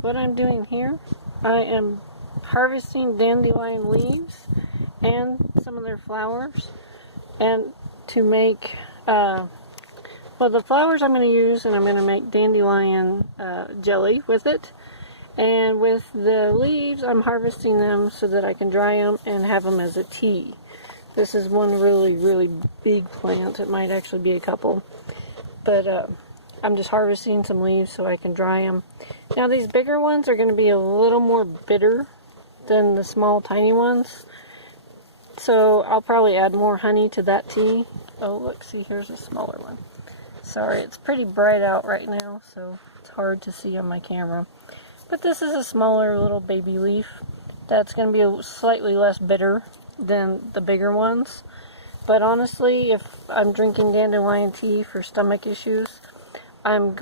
What I'm doing here, I am harvesting dandelion leaves and some of their flowers, and to make well, the flowers I'm going to use, and I'm going to make dandelion jelly with it, and with the leaves I'm harvesting them so that I can dry them and have them as a tea. This is one really big plant. It might actually be a couple, but I'm just harvesting some leaves so I can dry them. Now these bigger ones are going to be a little more bitter than the small tiny ones, so I'll probably add more honey to that tea. Oh look, see, here's a smaller one. Sorry, it's pretty bright out right now, so it's hard to see on my camera. But this is a smaller little baby leaf that's going to be slightly less bitter than the bigger ones. But honestly, if I'm drinking dandelion tea for stomach issues, I'm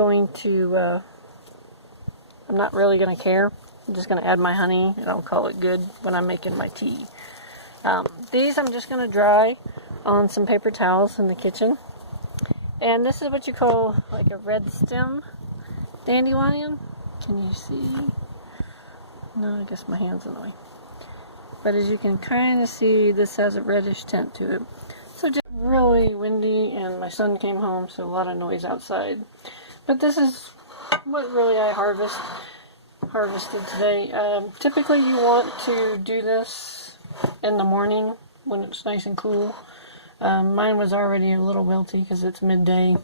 not really going to care. I'm just going to add my honey and I'll call it good when I'm making my tea. These I'm just going to dry on some paper towels in the kitchen. And this is what you call like a red stem dandelion. Can you see? No, I guess my hand's in the way. But as you can kind of see, this has a reddish tint to it. So just really windy, and my son came home, so a lot of noise outside. But this is what really I harvested today. Typically you want to do this in the morning when it's nice and cool. Mine was already a little wilty because it's midday,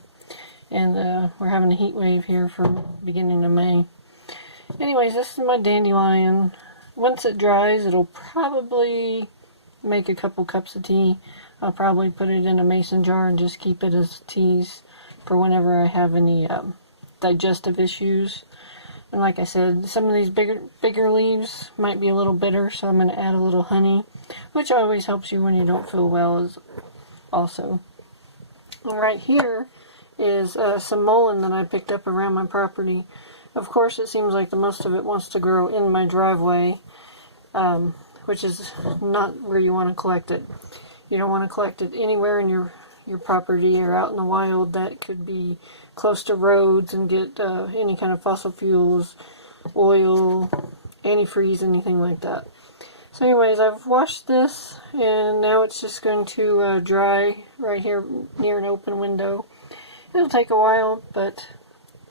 and we're having a heat wave here from beginning of May. Anyways, this is my dandelion. Once it dries, it'll probably make a couple cups of tea. I'll probably put it in a mason jar and just keep it as teas for whenever I have any digestive issues. And like I said, some of these bigger leaves might be a little bitter, so I'm going to add a little honey, which always helps you when you don't feel well as also. And right here is some mullein that I picked up around my property. Of course, it seems like the most of it wants to grow in my driveway, which is not where you want to collect it. You don't want to collect it anywhere in your property or out in the wild that could be close to roads and get any kind of fossil fuels, oil, antifreeze, anything like that. So anyways, I've washed this, and now it's just going to dry right here near an open window. It'll take a while, but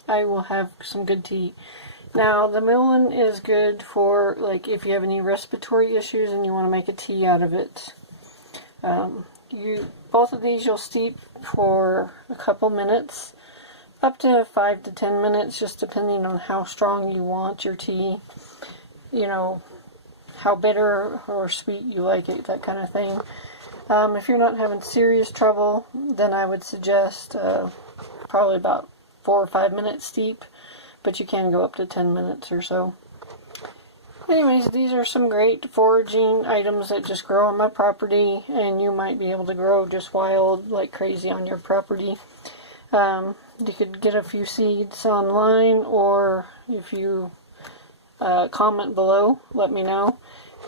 I will have some good tea. Now, the mullein is good for, like, if you have any respiratory issues and you want to make a tea out of it. Both of these you'll steep for a couple minutes, up to 5 to 10 minutes, just depending on how strong you want your tea. You know, how bitter or sweet you like it, that kind of thing. If you're not having serious trouble, then I would suggest probably about 4 or 5 minutes steep, but you can go up to 10 minutes or so. Anyways, these are some great foraging items that just grow on my property, and you might be able to grow just wild like crazy on your property. You could get a few seeds online, or if you comment below, let me know.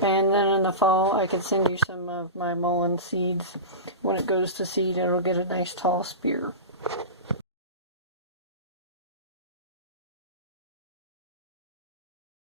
And then in the fall, I could send you some of my mullein seeds. When it goes to seed, it'll get a nice tall spear.